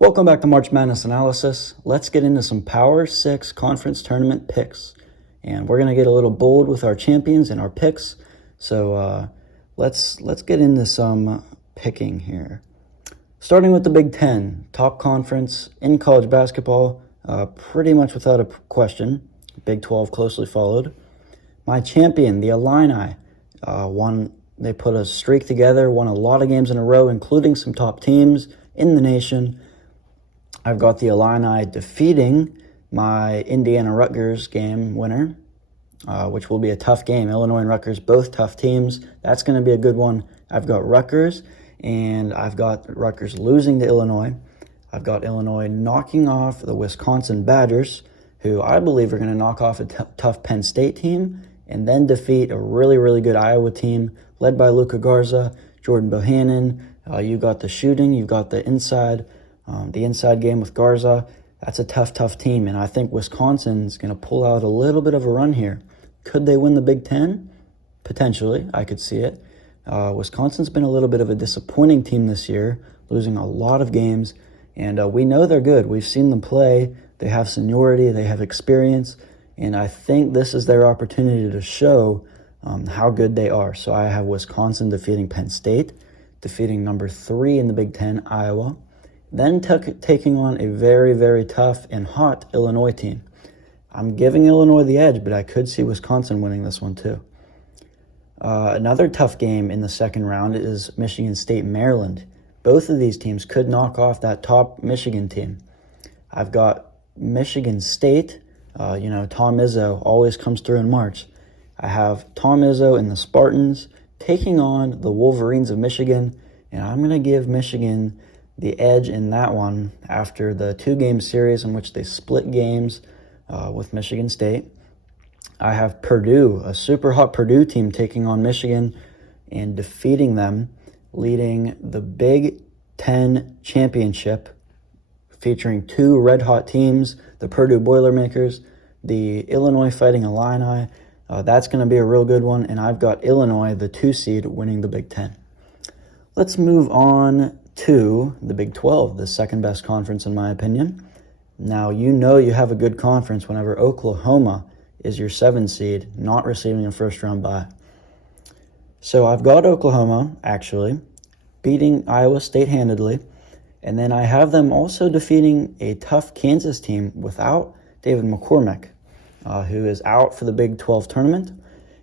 Welcome back to March Madness Analysis. Let's get into some Power 6 conference tournament picks. And we're going to get a little bold with our champions and our picks. So let's get into some picking here. Starting with the Big Ten, top conference in college basketball, pretty much without a question. Big 12 closely followed. My champion, the Illini, they put a streak together, won a lot of games in a row, including some top teams in the nation. I've got the Illini defeating my Indiana Rutgers game winner, which will be a tough game. Illinois and Rutgers, both tough teams. That's going to be a good one. I've got Rutgers, and I've got Rutgers losing to Illinois. I've got Illinois knocking off the Wisconsin Badgers, who I believe are going to knock off a tough Penn State team, and then defeat a really, really good Iowa team led by Luka Garza, Jordan Bohannon. You got the shooting, you've got the inside game with Garza. That's a tough team, and I think Wisconsin's going to pull out a little bit of a run here. Could they win the Big Ten? Potentially, I could see it. Wisconsin's been a little bit of a disappointing team this year, losing a lot of games, and we know they're good. We've seen them play. They have seniority, they have experience, and I think this is their opportunity to show how good they are. So I have Wisconsin defeating Penn State, defeating number 3 in the Big Ten, Iowa, then taking on a very, very tough and hot Illinois team. I'm giving Illinois the edge, but I could see Wisconsin winning this one too. Another tough game in the second round is Michigan State, Maryland. Both of these teams could knock off that top Michigan team. I've got Michigan State. Tom Izzo always comes through in March. I have Tom Izzo and the Spartans taking on the Wolverines of Michigan, and I'm going to give Michigan the edge in that one after the 2-game series in which they split games with Michigan State. I have Purdue, a super hot Purdue team, taking on Michigan and defeating them, leading the Big Ten championship, featuring 2 red-hot teams, the Purdue Boilermakers, the Illinois Fighting Illini. That's going to be a real good one, and I've got Illinois, the 2 seed, winning the Big Ten. Let's move on to the Big 12, the second best conference in my opinion. Now, you have a good conference whenever Oklahoma is your 7 seed, not receiving a first-round bye. So I've got Oklahoma, actually, beating Iowa State handedly, and then I have them also defeating a tough Kansas team without David McCormick, who is out for the Big 12 tournament.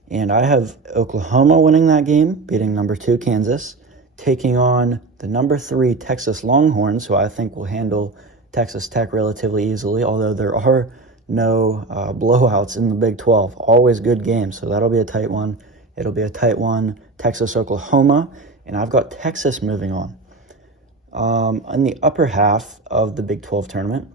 And I have Oklahoma winning that game, beating number 2 Kansas, taking on the number 3 Texas Longhorns, who I think will handle Texas Tech relatively easily, although there are no blowouts in the Big 12. Always good games, so that'll be a tight one. It'll be a tight one, Texas-Oklahoma, and I've got Texas moving on. In the upper half of the Big 12 tournament,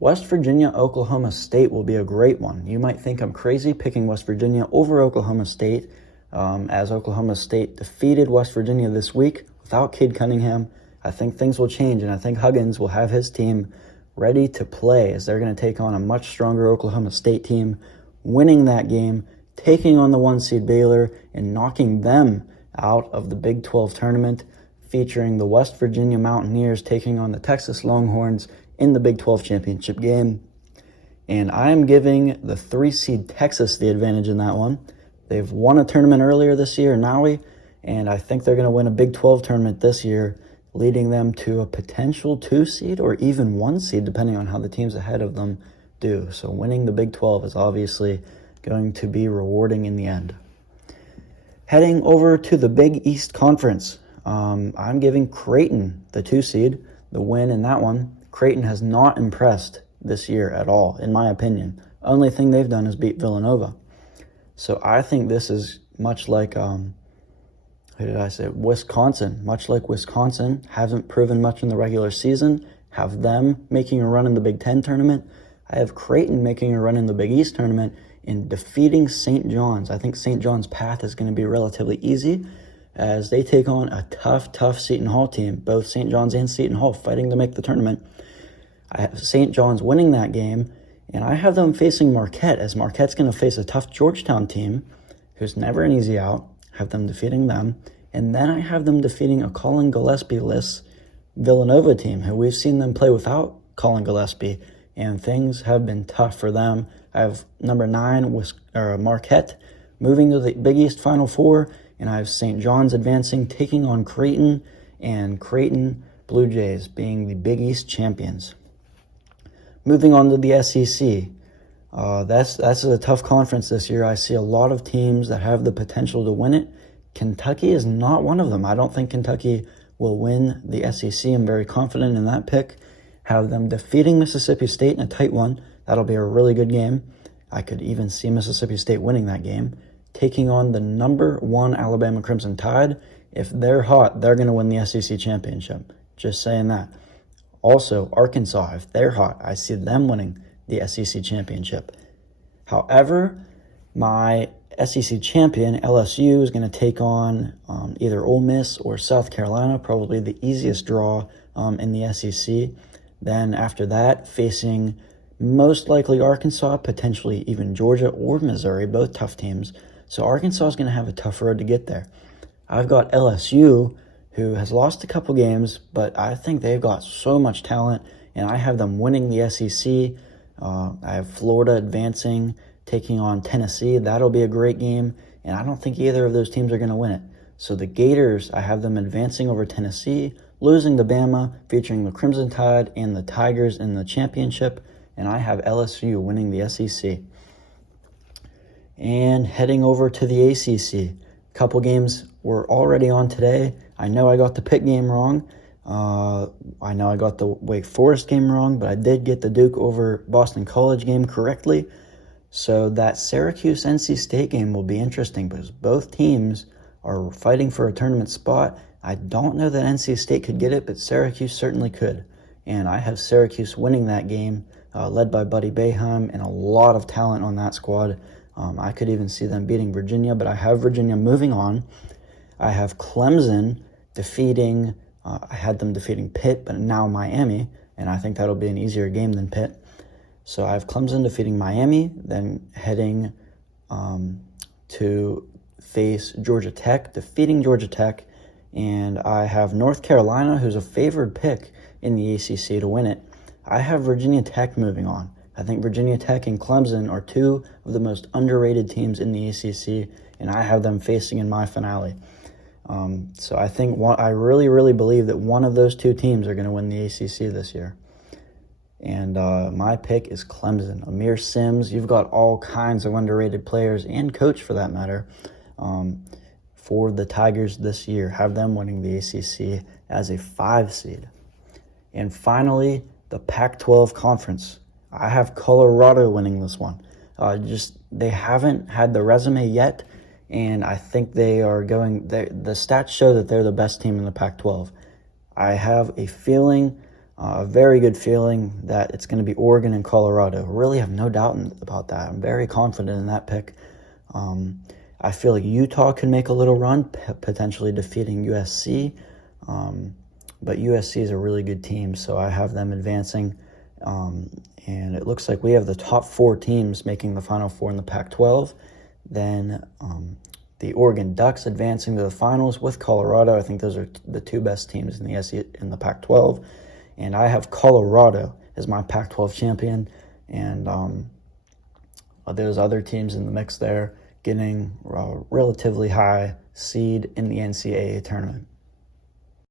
West Virginia-Oklahoma State will be a great one. You might think I'm crazy picking West Virginia over Oklahoma State, as Oklahoma State defeated West Virginia this week without Cade Cunningham. I think things will change, and I think Huggins will have his team ready to play as they're going to take on a much stronger Oklahoma State team, winning that game, taking on the 1 seed Baylor, and knocking them out of the Big 12 tournament, featuring the West Virginia Mountaineers taking on the Texas Longhorns in the Big 12 championship game. And I am giving the 3 seed Texas the advantage in that one. They've won a tournament earlier this year in Maui, and I think they're going to win a Big 12 tournament this year, leading them to a potential 2 seed or even 1 seed, depending on how the teams ahead of them do. So winning the Big 12 is obviously going to be rewarding in the end. Heading over to the Big East Conference, I'm giving Creighton the 2 seed, the win in that one. Creighton has not impressed this year at all, in my opinion. Only thing they've done is beat Villanova. So I think this is much like, Wisconsin. Much like Wisconsin, hasn't proven much in the regular season, have them making a run in the Big Ten tournament. I have Creighton making a run in the Big East tournament and defeating St. John's. I think St. John's path is going to be relatively easy as they take on a tough Seton Hall team. Both St. John's and Seton Hall fighting to make the tournament. I have St. John's winning that game, and I have them facing Marquette, as Marquette's going to face a tough Georgetown team who's never an easy out. Have them defeating them. And then I have them defeating a Colin Gillespie-less Villanova team, who we've seen them play without Colin Gillespie, and things have been tough for them. I have number 9, Marquette, moving to the Big East Final Four, and I have St. John's advancing, taking on Creighton, and Creighton Blue Jays being the Big East champions. Moving on to the SEC. That's a tough conference this year. I see a lot of teams that have the potential to win it. Kentucky is not one of them. I don't think Kentucky will win the SEC. I'm very confident in that pick. Have them defeating Mississippi State in a tight one. That'll be a really good game. I could even see Mississippi State winning that game. Taking on the number 1 Alabama Crimson Tide. If they're hot, they're going to win the SEC championship. Just saying that. Also, Arkansas, if they're hot, I see them winning the SEC championship. However, my SEC champion, LSU, is going to take on either Ole Miss or South Carolina, probably the easiest draw in the SEC. Then after that, facing most likely Arkansas, potentially even Georgia or Missouri, both tough teams. So Arkansas is going to have a tough road to get there. I've got LSU, who has lost a couple games, but I think they've got so much talent, and I have them winning the SEC. I have Florida advancing, taking on Tennessee. That'll be a great game, and I don't think either of those teams are going to win it. So the Gators, I have them advancing over Tennessee, losing to Bama, featuring the Crimson Tide and the Tigers in the championship, and I have LSU winning the SEC. And heading over to the ACC. A couple games were already on today. I know I got the Pitt game wrong. I know I got the Wake Forest game wrong, but I did get the Duke over Boston College game correctly. So that Syracuse-NC State game will be interesting because both teams are fighting for a tournament spot. I don't know that NC State could get it, but Syracuse certainly could. And I have Syracuse winning that game, led by Buddy Boeheim, and a lot of talent on that squad. I could even see them beating Virginia, but I have Virginia moving on. I have Clemson defeating, I had them defeating Pitt, but now Miami, and I think that'll be an easier game than Pitt. So I have Clemson defeating Miami, then heading to face Georgia Tech, defeating Georgia Tech, and I have North Carolina, who's a favored pick in the ACC to win it. I have Virginia Tech moving on. I think Virginia Tech and Clemson are two of the most underrated teams in the ACC, and I have them facing in my finale. So I think I really, really believe that one of those two teams are going to win the ACC this year. And my pick is Clemson. Amir Sims, you've got all kinds of underrated players and coach for that matter for the Tigers this year. Have them winning the ACC as a 5 seed. And finally, the Pac-12 Conference. I have Colorado winning this one. They haven't had the resume yet, and I think they are going. The stats show that they're the best team in the Pac-12. I have a feeling, a very good feeling, that it's going to be Oregon and Colorado. Really have no doubt about that. I'm very confident in that pick. I feel like Utah could make a little run, potentially defeating USC. But USC is a really good team, so I have them advancing. And it looks like we have the top 4 teams making the Final Four in the Pac-12. Then the Oregon Ducks advancing to the finals with Colorado. I think those are the 2 best teams in the Pac-12. And I have Colorado as my Pac-12 champion. And those other teams in the mix there getting a relatively high seed in the NCAA tournament.